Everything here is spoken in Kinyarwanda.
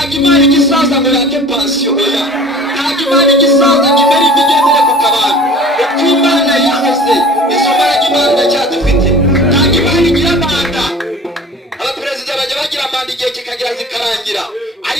ntabwo imana igisaza ngo yake pansiyo oya, ntabwo imana igisaza ngo imere imigendere ku kabando. Uko imana yahoze izo mbaraga imana iracyazifite. Ntabwo imana igira manda. Abaperezida bajya bagira manda igihe kikagera zikarangira.